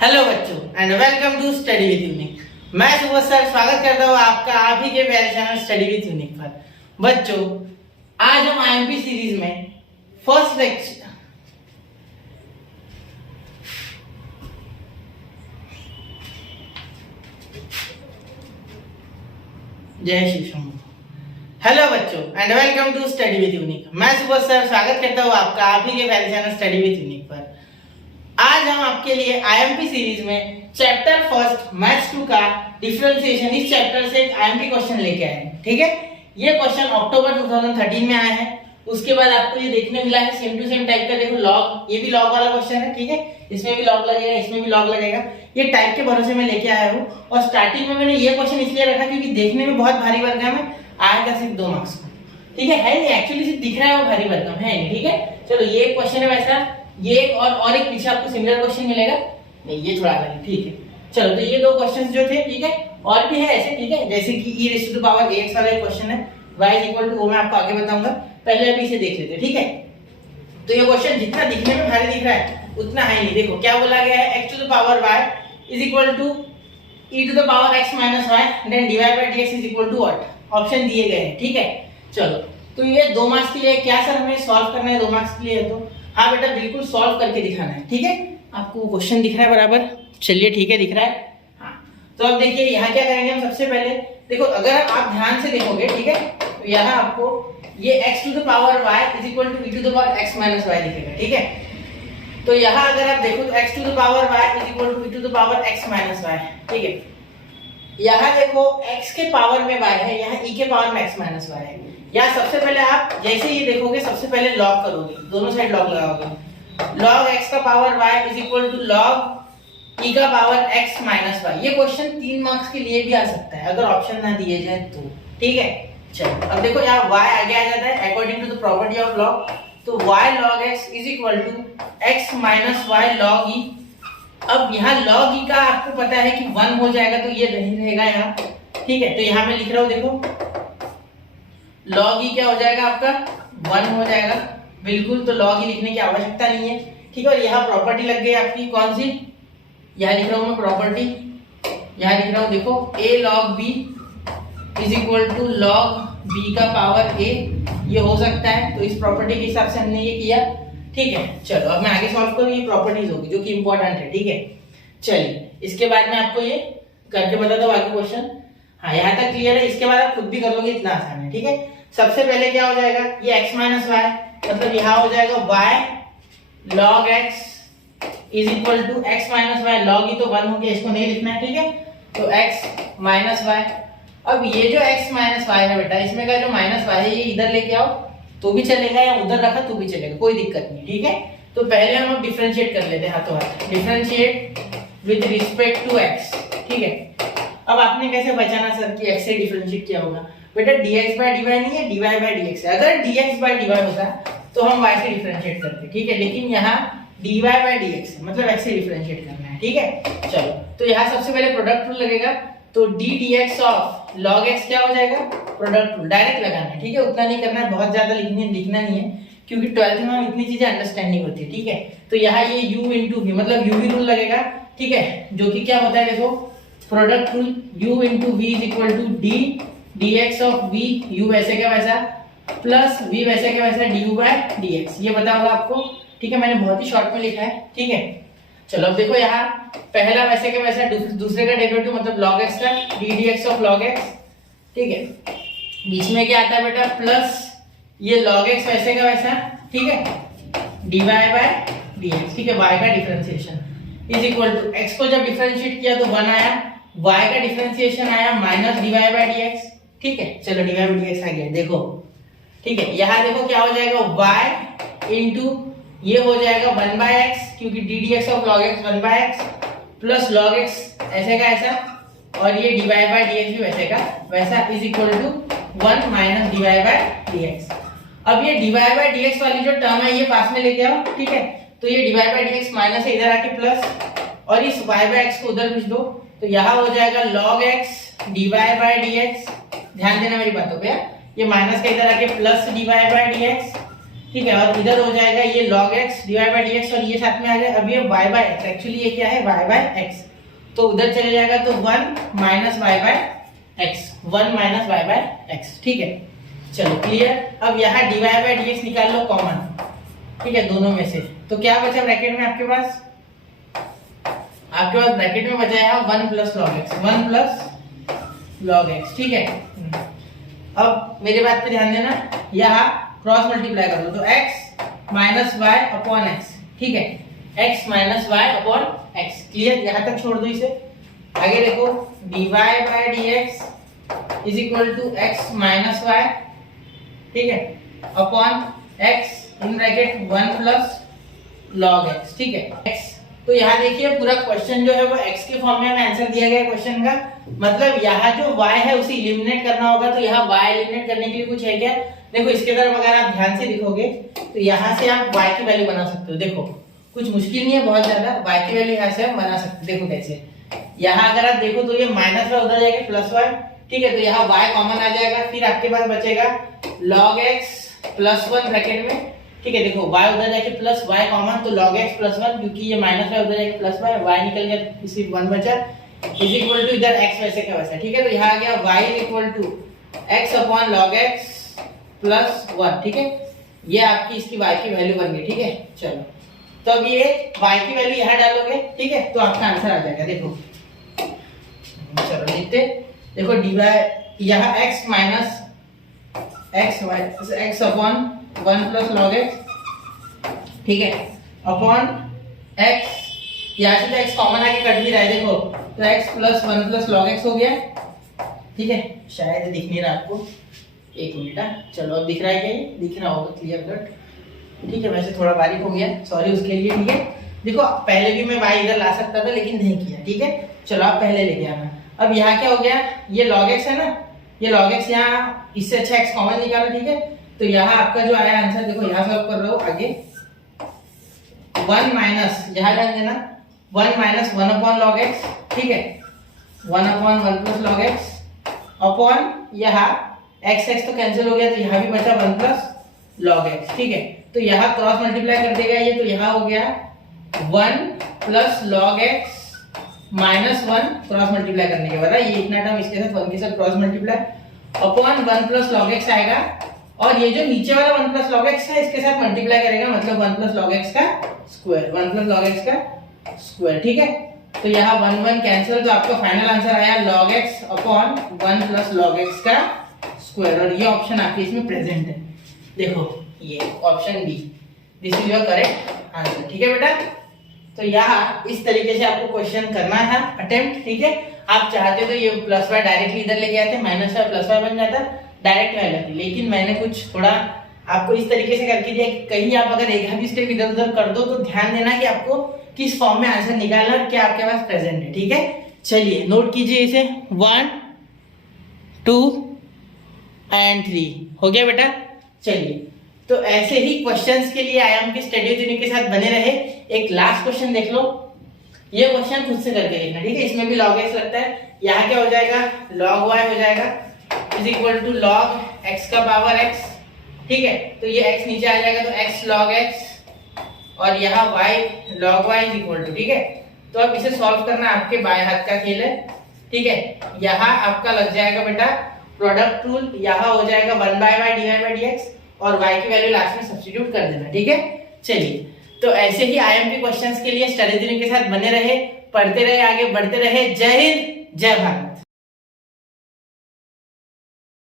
Hello बच्चों and welcome to study with Unique. मैं Subah sir स्वागत करता हूँ आपका आप ही के प्यारे चैनल स्टडी विद यूनिक पर। बच्चों आज हम आईएमपी सीरीज में फर्स्ट लेक्चर जय श्री शंभू। हेलो बच्चों and welcome to study with Unique. मैं सुबह सर स्वागत करता हूँ आपका आप ही के प्यारे चैनल स्टडी विद यूनिक पर। आज हम आपके लिए आईएमपी सीरीज में चैप्टर फर्स्ट मैथ्स 2 का डिफरेंशिएशन इस चैप्टर से एक आईएमपी क्वेश्चन लेके आए हैं। ठीक है, ये क्वेश्चन अक्टूबर 2013 में आया है। उसके बाद आपको ये देखने मिला है सेम टू सेम टाइप का, देखो लॉग, ये भी लॉग वाला क्वेश्चन है। ठीक है, इसमें भी लॉग लगेगा, इसमें भी लॉग लगेगा। ये टाइप के भरोसे में लेके आया हूँ और स्टार्टिंग में मैंने ये क्वेश्चन इसलिए रखा क्योंकि देखने में बहुत भारी भरकम है, आएगा सिर्फ 2 मार्क्स का। ठीक है नहीं, एक्चुअली सिर्फ दिख रहा है वो भारी भरकम है नहीं। ठीक है, चलो ये क्वेश्चन है वैसा, ये और एक पीछे आपको सिमिलर क्वेश्चन मिलेगा। नहीं ये थोड़ा अलग है। ठीक है, चलो तो ये 2 क्वेश्चंस जो थे, ठीक है, और भी है ऐसे। ठीक है, जैसे कि e⁻⁴ वाला एक क्वेश्चन है, y = वो मैं आपको आगे बताऊंगा, पहले अभी इसे देख लेते हैं। ठीक है, तो ये क्वेश्चन जितना दिखने में भारी दिख रहा है उतना है नहीं। देखो क्या बोला गया है, x⁻y = e⁻x - y then dy/dx = option दिए गए हैं। ठीक है, चलो तो ये 2 मार्क्स के लिए क्या सर हमें सॉल्व करना है 2 मार्क्स के लिए, तो हाँ बेटा बिल्कुल सॉल्व करके दिखाना है। ठीक है, आपको क्वेश्चन दिख रहा है बराबर, चलिए ठीक है दिख रहा है। हाँ तो अब देखिए यहाँ क्या करेंगे हम। सबसे पहले देखो अगर आप ध्यान से देखोगे, ठीक है, तो यहाँ आपको ये x⁻y = e⁻x - y दिखेगा। ठीक है, तो यहाँ अगर आप देखो तो x⁻y = e⁻x - y। ठीक है, यहाँ देखो x के पावर में y है, यहाँ e के पावर में x - y है। यहाँ सबसे पहले आप जैसे ये देखोगे, सबसे पहले लॉग करोगे, दोनों साइड लॉग लगाओगे। log x का पावर y = log e का पावर x - y। ये क्वेश्चन 3 मार्क्स के लिए भी आ सकता है अगर ऑप्शन ना दिए जाए तो। ठीक है, चलो अब देखो यहाँ y आगे आ जाता है according to the property of log, तो y log x = x - y log e। अब यहाँ log e का आपको पता है कि 1 हो जाएगा, तो ये रहेगा यहाँ। ठीक है, तो यहाँ मैं लिख रहा हूँ, देखो log e क्या हो जाएगा आपका 1 हो जाएगा बिल्कुल, तो log e लिखने की आवश्यकता नहीं है। ठीक है, और यहाँ प्रॉपर्टी लग गई आपकी कौन सी, यहाँ लिख रहा हूँ मैं प्रॉपर्टी, यहाँ लिख रहा हूँ देखो a log b = log b का पावर a, ये हो सकता है। तो इस प्रॉपर्टी के हिसाब से हमने ये किया। ठीक है, चलो अब मैं आगे सॉल्व करूँ, ये प्रॉपर्टीज होगी जो कि इंपॉर्टेंट है। ठीक है, चलिए इसके बाद मैं आपको ये करके बताता हूँ आगे क्वेश्चन। हाँ यहाँ तक क्लियर है, इसके बाद आप खुद भी कर लोगे, इतना आसान है। ठीक है, सबसे पहले क्या हो जाएगा, ये x - y मतलब यहाँ हो जाएगा y log x = x - y log e, तो 1 हो गया, इसको नहीं लिखना है। ठीक है, तो x - y। अब ये जो x - y है बेटा, इसमें का जो माइनस y है ये इधर लेके आओ तो भी चलेगा, या उधर रखा तो भी चलेगा, कोई दिक्कत नहीं। ठीक है, तो पहले हम डिफरेंशिएट कर लेते हैं हाथों हाथ, differentiate with respect to x। ठीक है, अब आपने कैसे बचाना सर कि x से डिफरेंशिएट किया होगा, बेटा dx/dy नहीं है, dy/dx है। अगर dx/dy होता तो हम y से डिफरेंशिएट करते। ठीक है, लेकिन यहाँ dy/dx है, मतलब x से डिफरेंशिएट करना है। ठीक है, चलो तो यहाँ सबसे पहले प्रोडक्ट रूल लगेगा, तो d dx of log x क्या हो जाएगा, प्रोडक्ट रूल डायरेक्ट लगाना है। ठीक है, उतना नहीं करना है, बहुत ज्यादा लिखना नहीं है, क्योंकि 12th में इतनी चीजें अंडरस्टैंडिंग होती है। ठीक है, तो यहाँ ये u × v मतलब u v रूल लगेगा। ठीक है, जो कि क्या होता है देखो product rule, u × v = d dx of v, u वैसे का वैसा प्लस v वैसे का वैसा du/dx, ये पता होगा आपको। ठीक है, मैंने बहुत ही शॉर्ट में लिखा है। ठीक है, चलो अब देखो यहाँ पहला वैसे का वैसा, दूसरे का डेरिवेटिव मतलब log x का d dx of log x। ठीक है, बीच में क्या आता है बेटा प्लस ये log x वैसे का वैसा, ठीक है, dy/dx। ठीक है, y का डिफरेंशिएशन = x को जब डिफरेंशिएट किया तो 1 आया, y का डिफरेंशिएशन आया माइनस dy/dx। ठीक है, चलो dy/dx आ गया देखो। ठीक है, यहाँ देखो क्या हो जाएगा y इंटू ये हो जाएगा 1/x, क्योंकि d dx of log x 1/x plus log x ऐसे का ऐसा, और ये dy/dx भी वैसे का वैसा = 1 माइनस dy/dx। अब ये dy/dx वाली जो टर्म है ये पास में लेके आओ। ठीक है, तो ये dy/dx माइनस है, इधर आके प्लस, और इस y/x को उधर भेज दो, तो यहाँ हो जाएगा log x dy/dx। ध्यान देना मेरी बातों पे, ये माइनस का इधर आके प्लस dy/dx ठीक है, और इधर हो जाएगा ये log x divide by dx और ये साथ में आ गया। अब ये y बाय x, एक्चुअली ये क्या है y बाय x, तो उधर चले जाएगा तो 1 minus y by x, 1 minus y by x। ठीक है, चलो क्लियर। अब यहाँ dy बाय dx निकाल लो कॉमन, ठीक है, दोनों में से। तो क्या बचा ब्रैकेट में आपके पास? आपके पास ब्रैकेट में बचा है 1 plus log x, 1 plus log x. ठीक है, अब मेरी बात पे ध्यान देना, यहाँ क्रॉस मल्टीप्लाई कर दो तो x minus y upon x. ठीक है, x minus y upon x. Clear, यहाँ तक छोड़ दो इसे। आगे देखो dy by dx is equal to x minus y, ठीक है, upon x in bracket 1 plus log x। ठीक है, x। तो यहाँ देखिए पूरा क्वेश्चन जो है वो x के फॉर्म में हमें आंसर दिया गया है क्वेश्चन का। मतलब यहाँ जो y है उसे एलिमिनेट करना होगा, तो यहाँ y एलिमिनेट करने के लिए कुछ है क्या? देखो इसके तरफ अगर आप ध्यान से देखोगे तो यहाँ से आप y की वैल्यू बना सकते हो। देखो कुछ मुश्किल नहीं है बहुत ज्यादा, y की वैल्यू यहाँ से हम बना सकते हो। देखो कैसे, यहाँ अगर आप देखो तो ये माइनस वाई उधर जाएगा प्लस वाई। ठीक है, तो यहाँ y कॉमन आ जाएगा, फिर आपके पास बचेगा log x प्लस 1 ब्रैकेट में। ठीक है, देखो y उधर जाके प्लस y कॉमन, तो log x प्लस 1, क्योंकि ये माइनस वाई उधर जाके प्लस y निकल गया, सिर्फ 1 बचा, इज इक्वल टू इधर x वैसे का वैसा। ठीक है, तो यहाँ आ गया y is equal to x upon log x plus 1। ठीक है, ये आपकी इसकी y की वैल्यू बन गई। ठीक है, चलो तो अब ये y की वैल्यू यहाँ डालोगे, ठीक है, तो आपका आंसर आ जाएगा। देखो चलो लिखते, देखो dy यहाँ x minus x upon 1 plus log x, ठीक है, अपॉन x, यहाँ से तो x कॉमन आके कट भी रहा है, देखो तो x plus 1 plus log x हो गया। ठीक है, शायद दिख नहीं रहा आपको, एक मिनट। चलो अब दिख रहा है क्या? ये दिख रहा होगा क्लियर कट। ठीक है, वैसे थोड़ा बारीक हो गया, सॉरी उसके लिए। ठीक है, देखो पहले भी मैं y इधर ला सकता था लेकिन नहीं किया। ठीक है, चलो आप पहले लेके आना। अब यहाँ क्या हो गया, ये log x है ना, ये log x यहाँ इससे अच्छा x कॉमन निकालो। ठीक है, तो यहाँ आपका जो आया आंसर, देखो यहाँ सॉल्व कर रहा हूँ आगे, 1 माइनस, यहाँ ध्यान देना, 1 माइनस 1 अपॉन लॉग एक्स। ठीक है, 1 upon 1 plus log x upon यहाँ x तो कैंसिल हो गया, तो यहाँ भी बचा 1 प्लस लॉग एक्स। ठीक है, तो यहाँ क्रॉस मल्टीप्लाई कर देगा ये, तो यहाँ हो गया 1 plus log x minus 1, cross multiply करने के बाद ये इतना टर्म इसके साथ 1 के साथ cross multiply upon 1 plus log x आएगा, और ये जो नीचे वाला 1 प्लस लॉग एक्स है इसके साथ मल्टीप्लाई करेगा, मतलब 1 प्लस लॉग एक्स का स्क्वायर, 1 प्लस लॉग एक्स का स्क्वायर। ठीक है, तो यहाँ 1 1 कैंसिल, तो आपका फाइनल आंसर आया log x upon 1 plus log x का स्क्वायर, और ये ऑप्शन आपके इसमें प्रेजेंट है। देखो ये option B, this is your correct answer. ठीक है बेटा, तो यहाँ इस तरीके से आपको क्वेश्चन करना है अटेम्प्ट। ठीक है, आप चाहते तो ये प्लस वाई डायरेक्टली इधर लेके आते, माइनस वाई प्लस वाई बन जाता, डायरेक्ट वैल्यू आती, लेकिन मैंने कुछ थोड़ा आपको इस तरीके से करके दिया कि कहीं आप अगर एक आधी स्टेप इधर उधर कर दो तो ध्यान देना कि आपको किस फॉर्म में आंसर निकालना है, क्या आपके पास प्रेजेंट है। ठीक है, चलिए नोट कीजिए इसे, 1 2 एंड 3 हो गया बेटा। चलिए, तो ऐसे ही क्वेश्चंस के लिए आयाम की स्टडी यूनिट के साथ बने रहे। एक लास्ट क्वेश्चन देख लो, ये क्वेश्चन खुद से करके देखना। ठीक है, इसमें भी log x लगता है, यहाँ क्या हो जाएगा, log y हो जाएगा is equal to log x का पावर x। ठीक है, तो ये x नीचे आ जाएगा तो x log x, और यहाँ y log y is equal to. ठीक है, तो अब इसे सॉल्व करना आपके बाएं हाथ का खेल है। ठीक है, यहाँ आपका लग जाएगा बेटा प्रोडक्ट रूल, यहाँ हो जाएगा 1 by y divide by dx, और y की वैल्यू लास्ट में सब्स्टिट्यूट कर देना। ठीक है, चलिए, तो ऐसे ही आईएमपी क्वेश्चंस के लिए स्टडी यूनिट के साथ बने रहे, पढ़ते रहे, आगे बढ़ते रहे। जय हिंद, जय भारत।